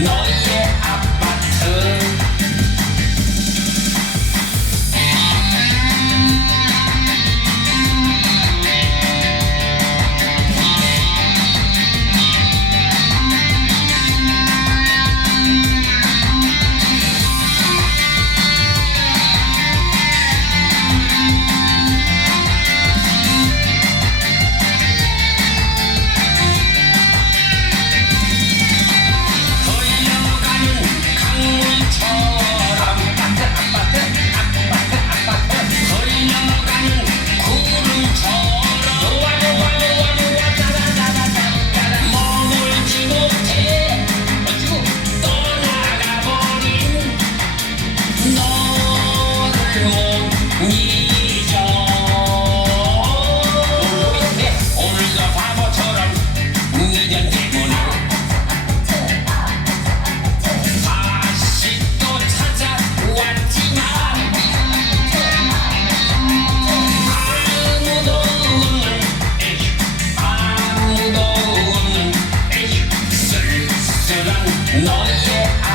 너의 아파트 지만 너에게